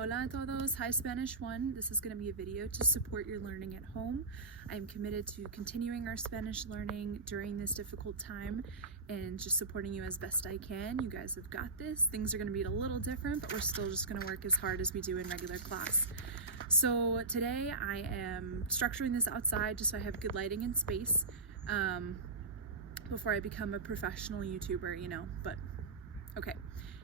Hola a todos, hi Spanish 1. This is going to be a video to support your learning at home. I am committed to continuing our Spanish learning during this difficult time and just supporting you as best I can. You guys have got this. Things are going to be a little different, but we're still just going to work as hard as we do in regular class. So today I am structuring this outside just so I have good lighting and space before I become a professional YouTuber, but okay.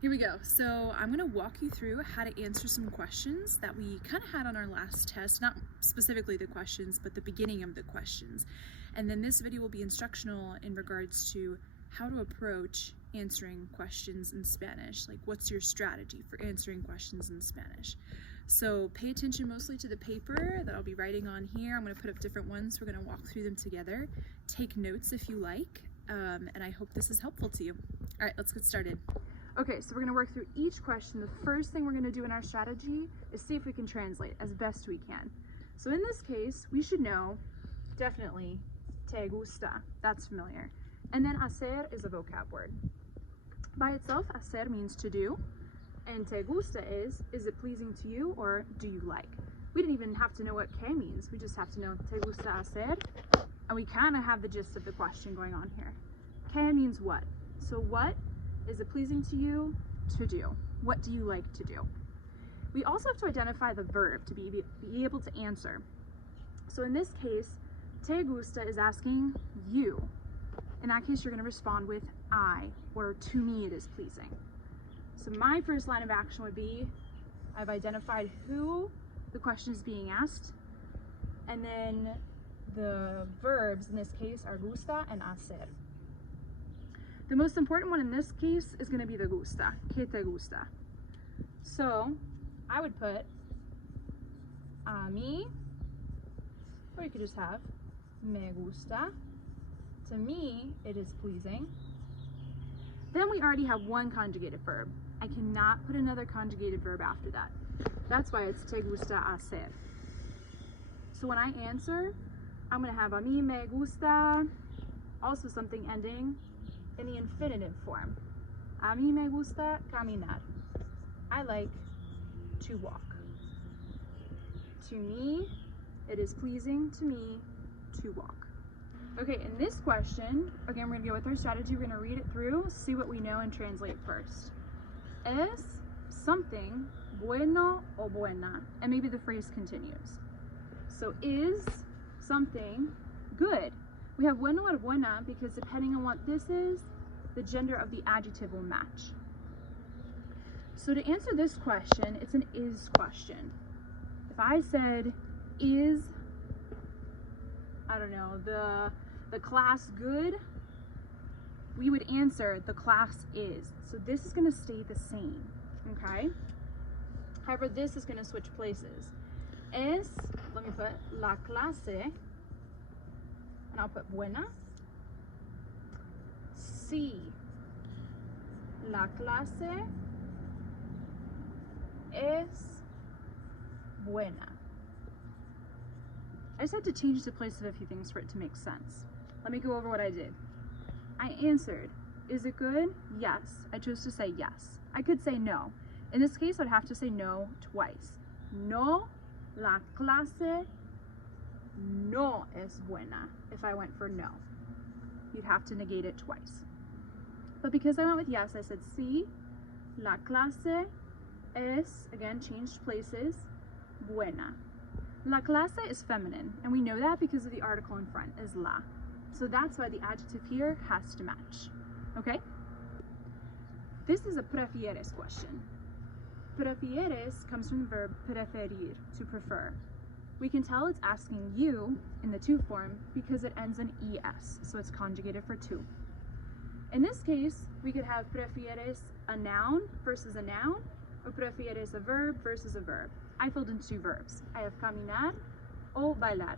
Here we go. So I'm going to walk you through how to answer some questions that we kind of had on our last test, not specifically the questions, but the beginning of the questions. And then this video will be instructional in regards to how to approach answering questions in Spanish. Like, what's your strategy for answering questions in Spanish? So pay attention mostly to the paper that I'll be writing on here. I'm going to put up different ones. We're going to walk through them together. Take notes if you like, and I hope this is helpful to you. All right, let's get started. Okay, so we're going to work through each question. The first thing we're going to do in our strategy is see if we can translate as best we can. So in this case, we should know, definitely, te gusta, that's familiar. And then hacer is a vocab word. By itself, hacer means to do, and te gusta is it pleasing to you or do you like? We didn't even have to know what que means, we just have to know te gusta hacer, and we kind of have the gist of the question going on here. Que means what? So what? Is it pleasing to you to do? What do you like to do? We also have to identify the verb to be able to answer. So in this case, te gusta is asking you. In that case, you're going to respond with I, or to me it is pleasing. So my first line of action would be, I've identified who the question is being asked, and then the verbs in this case are gusta and hacer. The most important one in this case is going to be the gusta, que te gusta. So I would put a mí, or you could just have me gusta. To me, it is pleasing. Then we already have one conjugated verb. I cannot put another conjugated verb after that. That's why it's te gusta hacer. So when I answer, I'm going to have a mí me gusta, also something ending in the infinitive form. A mí me gusta caminar. I like to walk. To me, it is pleasing to me to walk. Okay, in this question, again, we're gonna go with our strategy. We're gonna read it through, see what we know, and translate first. Es something bueno o buena? And maybe the phrase continues. So is something good? We have bueno or buena because depending on what this is, the gender of the adjective will match. So to answer this question, it's an is question. If I said, is, I don't know, the class good, we would answer the class is. So this is going to stay the same, okay? However, this is going to switch places. Es, let me put la clase, and I'll put buena. Sí, la clase es buena. I just had to change the place of a few things for it to make sense. Let me go over what I did. I answered, is it good? Yes. I chose to say yes. I could say no. In this case, I'd have to say no twice. No, la clase no es buena. If I went for no, you'd have to negate it twice. But because I went with yes, I said sí, la clase es, again, changed places, buena. La clase is feminine, and we know that because of the article in front is la. So that's why the adjective here has to match, okay? This is a prefieres question. Prefieres comes from the verb preferir, to prefer. We can tell it's asking you in the to form because it ends in es, so it's conjugated for to. In this case, we could have prefieres a noun versus a noun, or prefieres a verb versus a verb. I filled in two verbs. I have caminar o bailar.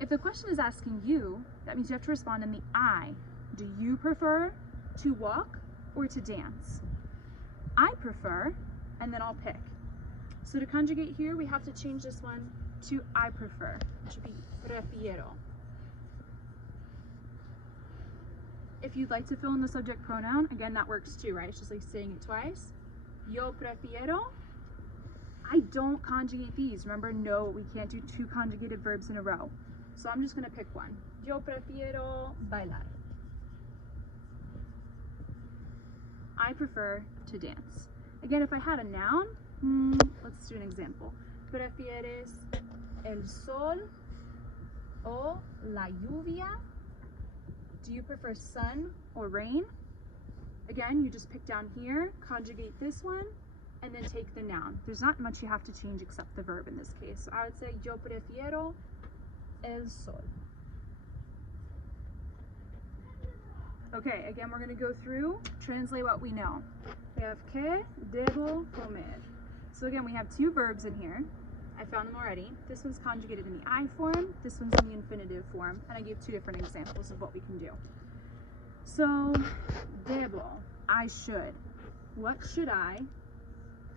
If the question is asking you, that means you have to respond in the I. Do you prefer to walk or to dance? I prefer, and then I'll pick. So to conjugate here, we have to change this one to I prefer, which would be prefiero. If you'd like to fill in the subject pronoun, again, that works too, right? It's just like saying it twice. Yo prefiero I don't conjugate these. Remember, no, we can't do two conjugated verbs in a row. So I'm just gonna pick one. Yo prefiero bailar. I prefer to dance. Again, if I had a noun, let's do an example. ¿Prefieres el sol o la lluvia? Do you prefer sun or rain? Again, you just pick down here, conjugate this one, and then take the noun. There's not much you have to change except the verb in this case. So I would say, yo prefiero el sol. Okay, again, we're gonna go through, translate what we know. We have que debo comer. So again, we have two verbs in here. I found them already. This one's conjugated in the I form, this one's in the infinitive form, and I gave two different examples of what we can do. So, debo, I should. What should I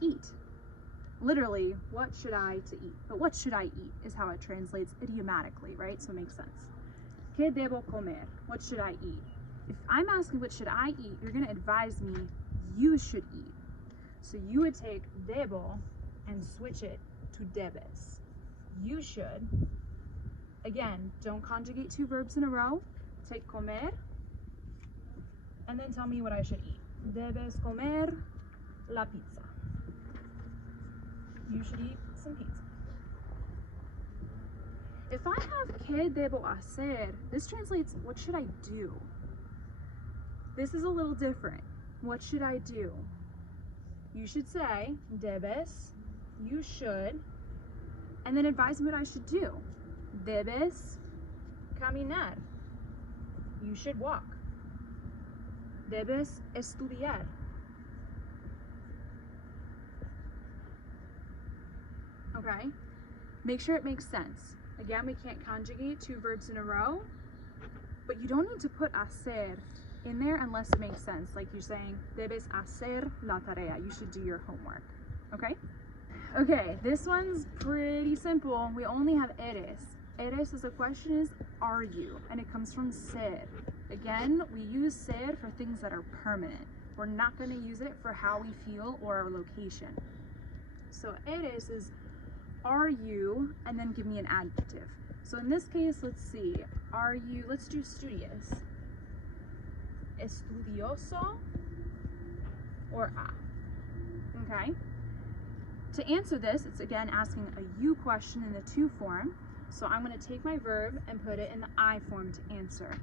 eat? Literally, what should I to eat? But what should I eat is how it translates idiomatically, right? So it makes sense. Que debo comer? What should I eat? If I'm asking what should I eat, you're gonna advise me you should eat. So you would take debo and switch it to debes. You should. Again, don't conjugate two verbs in a row. Take comer, and then tell me what I should eat. Debes comer la pizza. You should eat some pizza. If I have que debo hacer, this translates, what should I do? This is a little different. What should I do? You should say, debes, you should, and then advise me what I should do. Debes caminar. You should walk. Debes estudiar. Okay? Make sure it makes sense. Again, we can't conjugate two verbs in a row, but you don't need to put hacer in there unless it makes sense. Like you're saying, debes hacer la tarea. You should do your homework. Okay? Okay, this one's pretty simple. We only have eres. Eres as a question is, are you? And it comes from ser. Again, we use ser for things that are permanent. We're not going to use it for how we feel or our location. So eres is, are you? And then give me an adjective. So in this case, let's see. Are you, let's do studious. Estudioso or a. Okay? To answer this, it's again asking a you question in the to form. So I'm going to take my verb and put it in the I form to answer.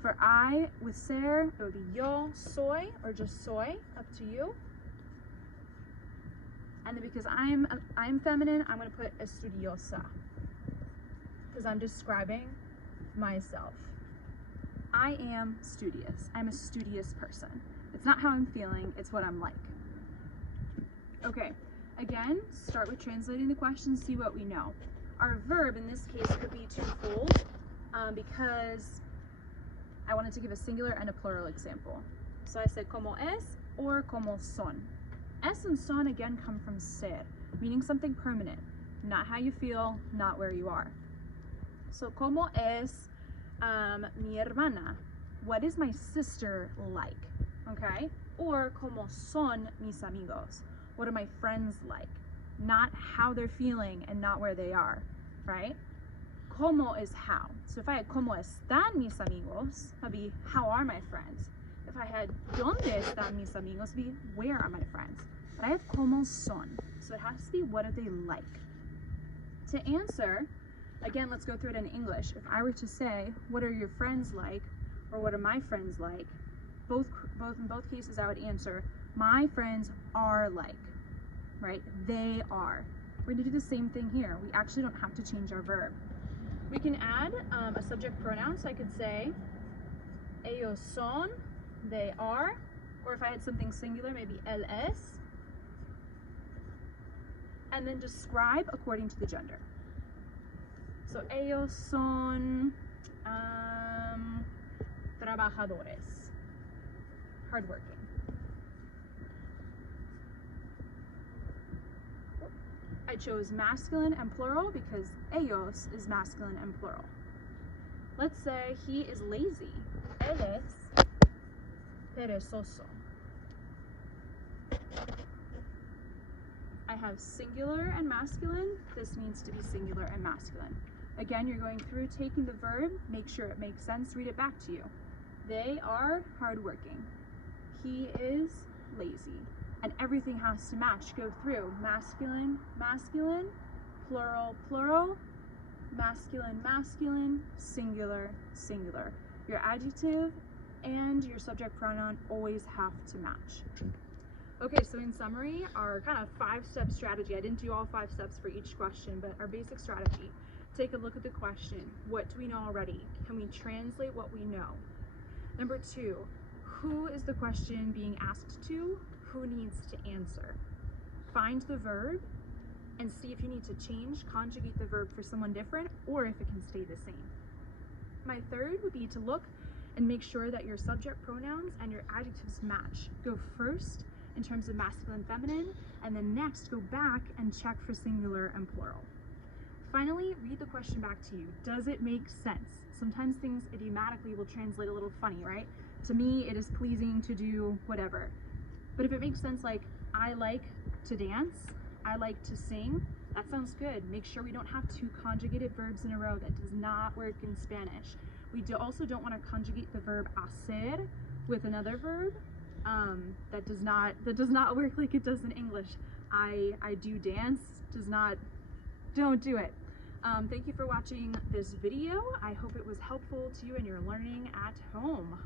For I, with ser, it would be yo soy or just soy, up to you. And then because I'm feminine, I'm going to put estudiosa because I'm describing myself. I am studious. I'm a studious person. It's not how I'm feeling, it's what I'm like. Okay, again, start with translating the question, see what we know. Our verb in this case could be twofold because I wanted to give a singular and a plural example. So I said como es or como son. Es and son again come from ser, meaning something permanent, not how you feel, not where you are. So como es mi hermana? What is my sister like? Okay? Or como son mis amigos? What are my friends like? Not how they're feeling and not where they are, right? Como is how. So if I had como están mis amigos, that'd be how are my friends? If I had donde están mis amigos, it'd be where are my friends? But I have como son. So it has to be what are they like? To answer, again, let's go through it in English. If I were to say, what are your friends like? Or what are my friends like? In both cases, I would answer, my friends are like, right? They are. We're gonna do the same thing here. We actually don't have to change our verb. We can add a subject pronoun, so I could say, ellos son, they are, or if I had something singular, maybe él es, and then describe according to the gender. So ellos son trabajadores, hardworking. I chose masculine and plural because ellos is masculine and plural. Let's say he is lazy. Él es perezoso. I have singular and masculine. This needs to be singular and masculine. Again, you're going through taking the verb, make sure it makes sense, read it back to you. They are hardworking. He is lazy. And everything has to match. Go through masculine, masculine, plural, plural, masculine, masculine, singular, singular. Your adjective and your subject pronoun always have to match. Okay, so in summary, our kind of 5-step strategy, I didn't do all 5 steps for each question, but our basic strategy. Take a look at the question. What do we know already? Can we translate what we know? Number 2, who is the question being asked to? Who needs to answer? Find the verb and see if you need to change, conjugate the verb for someone different, or if it can stay the same. My 3rd would be to look and make sure that your subject pronouns and your adjectives match. Go first in terms of masculine, feminine, and then next go back and check for singular and plural. Finally, read the question back to you. Does it make sense? Sometimes things idiomatically will translate a little funny, right? To me, it is pleasing to do whatever. But if it makes sense, like, I like to dance, I like to sing, that sounds good. Make sure we don't have 2 conjugated verbs in a row. That does not work in Spanish. We also don't want to conjugate the verb hacer with another verb. That does not work like it does in English. I do dance, don't do it. Thank you for watching this video. I hope it was helpful to you in your learning at home.